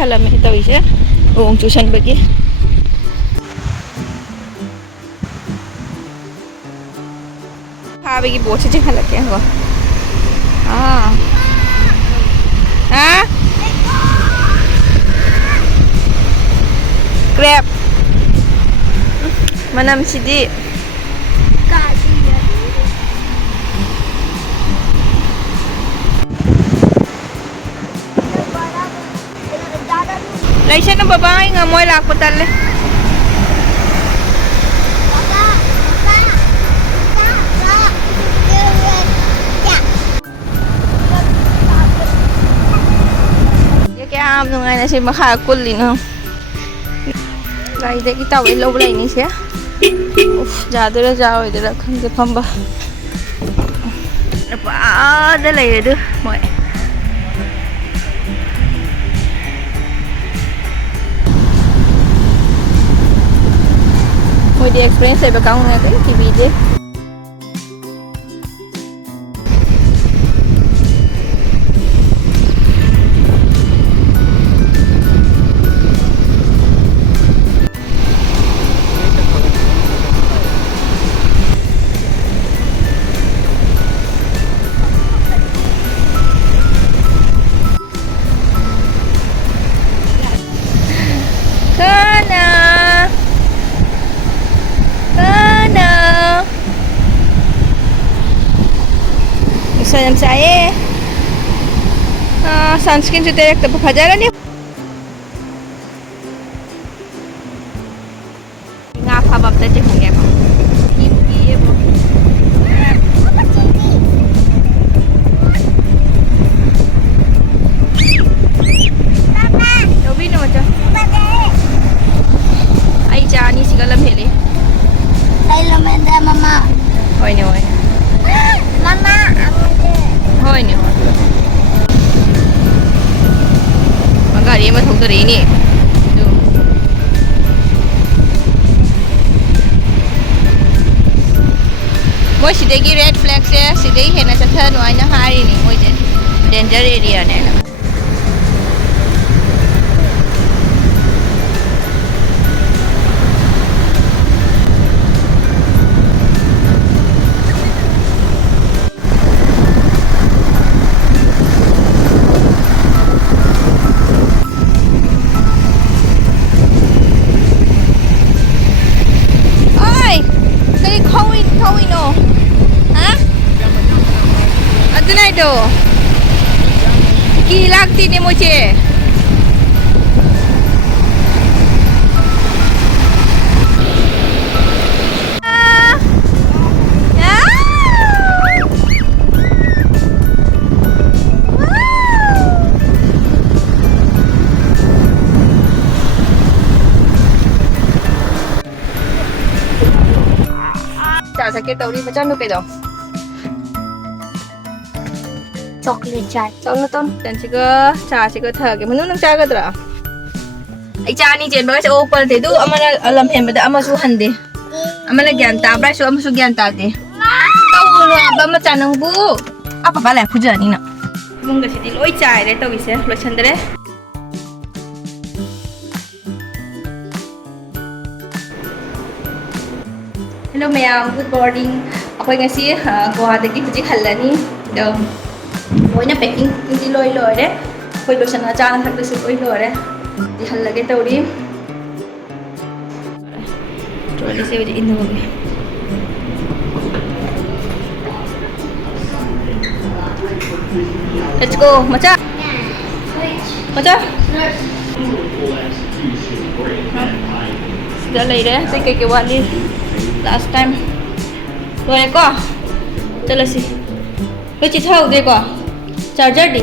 ꯊꯜꯂꯝꯃꯦ ꯇꯧꯔꯤꯁꯦ ꯅꯣꯡ ꯆꯨꯁꯟꯕꯒꯤ ꯐꯥꯕꯒꯤ ꯕꯣꯠꯁꯦ ꯆꯤꯡꯈꯠꯂꯛꯀꯦ ꯍꯣ ꯀ꯭ꯔꯦꯞ ꯃꯅꯝꯁꯤꯗꯤ ꯂꯩꯁꯅꯨ ꯕꯕꯥ ꯑꯩ ꯉꯝꯃꯣꯏ ꯂꯥꯛꯄ ꯇꯜꯂꯦ ꯀꯌꯥꯝ ꯅꯨꯡꯉꯥꯏꯅ ꯁꯤ ꯃꯈꯥ ꯀꯨꯜꯂꯤꯅꯣ ꯒꯥꯔꯤꯗꯒꯤ ꯇꯥꯋꯦꯜ ꯂꯧꯕ ꯂꯩꯅꯤꯁꯦ ꯌꯥꯗꯣꯏꯔꯥ ꯌꯥꯔꯣꯏꯗꯣꯏꯔꯥ ꯈꯪꯗꯦ ꯐꯝꯕ ꯅꯨꯄꯥꯗ ꯂꯩꯔꯦ ꯑꯗꯨ ꯃꯣꯏ ꯃꯣꯏꯗꯤ ꯑꯦꯛꯁꯄꯤꯔꯤꯌꯦꯟꯁ ꯂꯩꯕ ꯀꯥꯡꯕꯨꯅ ꯀꯔꯤ ꯀꯤꯕꯤꯗꯦ ꯌꯥꯝ ꯆꯥꯏꯌꯦ ꯁꯟꯁꯀ꯭ꯔꯤꯟꯁꯨ ꯇꯩꯔꯛꯇꯕ ꯐꯖꯔꯅꯤ ꯉꯥ ꯐꯥꯕ ꯑꯝꯇ ꯆꯤꯡꯍꯟꯒꯦꯀꯣ ꯀꯤꯌꯦꯕꯣ ꯇꯧꯕꯤꯅꯨ ꯃꯆꯥ ꯑꯩ ꯆꯥ ꯑꯅꯤꯁꯤꯒ ꯂꯝ ꯍꯦꯜꯂꯤ ꯑꯩ ꯂꯝꯍꯦꯟꯗꯦ ꯃꯃꯥ ꯍꯣꯏꯅꯦ ꯍꯣꯏꯅꯦ ꯃꯃꯥ ꯍꯣꯏꯅꯦ ꯒꯥꯔꯤ ꯑꯃ ꯊꯧꯗꯔꯛꯏꯅꯦ ꯑꯗꯨ ꯃꯣꯏ ꯁꯤꯗꯒꯤ ꯔꯦꯠ ꯐ꯭ꯂꯦꯛꯁꯦ ꯁꯤꯗꯒꯤ ꯍꯦꯟꯅ ꯆꯠꯊꯅꯨ ꯍꯥꯏꯅ ꯍꯥꯏꯔꯤꯅꯤ ꯃꯣꯏꯁꯦ ꯗꯦꯟꯖꯔ ꯑꯦꯔꯤꯌꯥꯅꯦꯅ ꯀꯤ ꯂꯥꯛꯇꯦꯅꯦ ꯃꯣꯏꯁꯦ ꯆꯥ ꯊꯛꯀꯦ ꯇꯧꯔꯤ ꯃꯆꯥꯅꯨꯄꯤꯗꯣ chocolate chai. Tông tông, dan siga cha siga thage. Manu nang cha gadra. Ai cha ni jen baga sa opal te du amana alam hem bada ama su hande. Amana gyan ta bra su ama su gyan ta te. Tau lo ba ma cha nang bu. Apa ba la puja ni na. Mung ga si di loi chai re tau ise lo chandre. Hello ma'am, good morning. Ako ngasi Guwahati hujik hallani. Do moina packing hindi loi re. Koi lo sana jana thak su koi lo re. Di hallage tawri. Trolley se wajhi inno be. Let's go, macha. Macha. Sudah lai re, sai kai ke wali. Last time rồi có cho là gì cái chị thâu đây có charger đi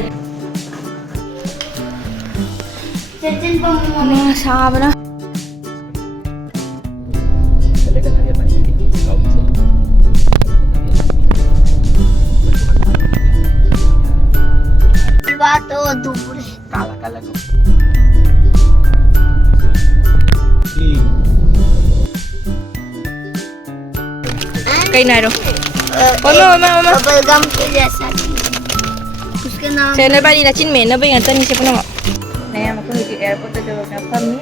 mà sao vậy đó Bato dure kala cây này rồi mama bubble gum के जैसा उसके नाम channel बारी ना चिन में ना भाई अंतर नहीं से पना này mà có người airport जो ना फमी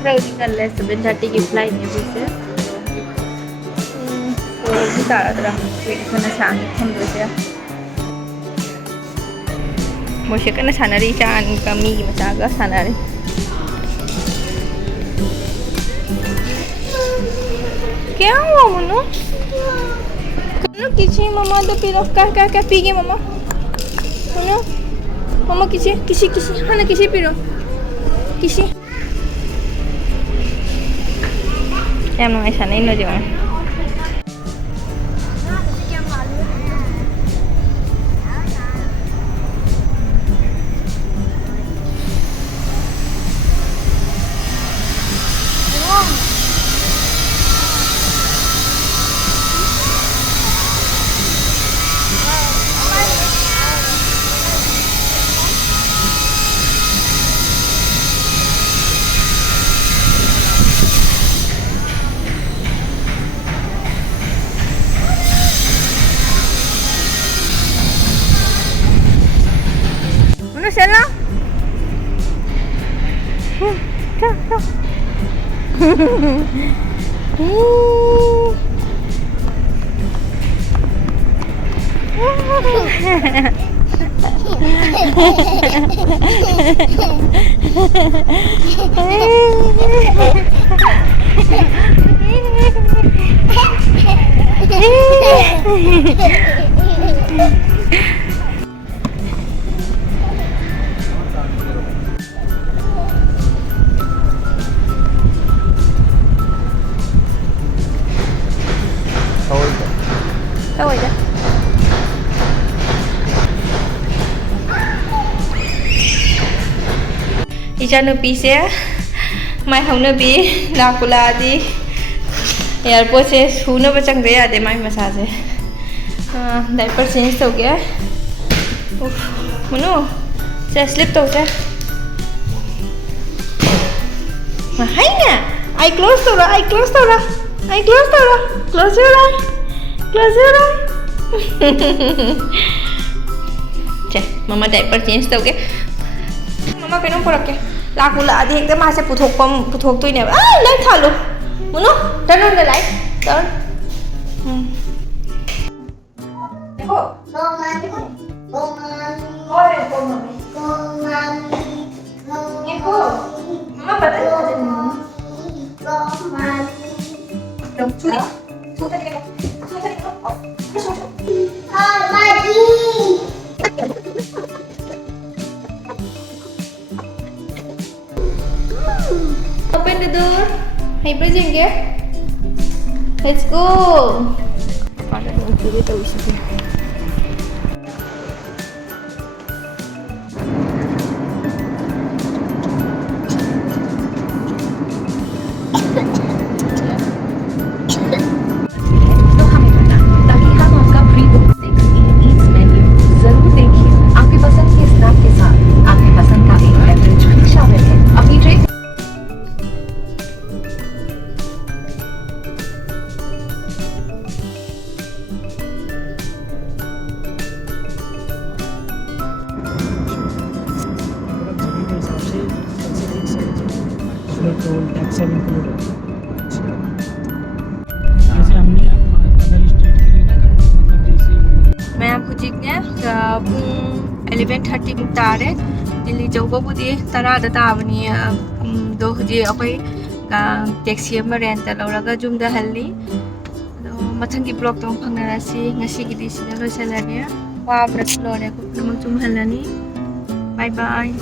खरा निकल 7:30 की फ्लाइट ने बुसे तो भी तारा खाना सांग थमदोसे मोशे कना सानारी चान कमी की मचागा सानारी क्या हुआ मनु कनो किसी मम्मा तो पिलो का पीगे मम्मा मनु मम्मा किसी हाँ ना किसी पिलो किसी क्या हम ऐसा नहीं नो जाओ Sela. Đâu rồi đó? Ijanupi se mai hongnabi nakula di airport se suna bachang de ade mai masa se diaper change to gaya manu se slip to se ma hai na I close to ra close your eye Cek, mama diaper change tau ke? Mama kenapa porak ke? Laku lah adik kita masih puthok tu ini. Ah, light halu. Munu, turn on the light. Turn. देखो. देखो. Mama betul ada ni. Dong, curi. Curi tadi kan. Open the door. Hai berjengke. Let's go. Pada nak curi tahu sih. Toll tax सब include है। जैसे हमने other state के लिए ना मतलब जैसे मैं hujiknya pung 11:30 muk tare Delhi jawbabudi tarada tabani do huji akai taxi ama rent lauraga jumda halli mathangi block tong phangnarasi ngasi gidi sina loisalane wa brak lore ko jum halani bye bye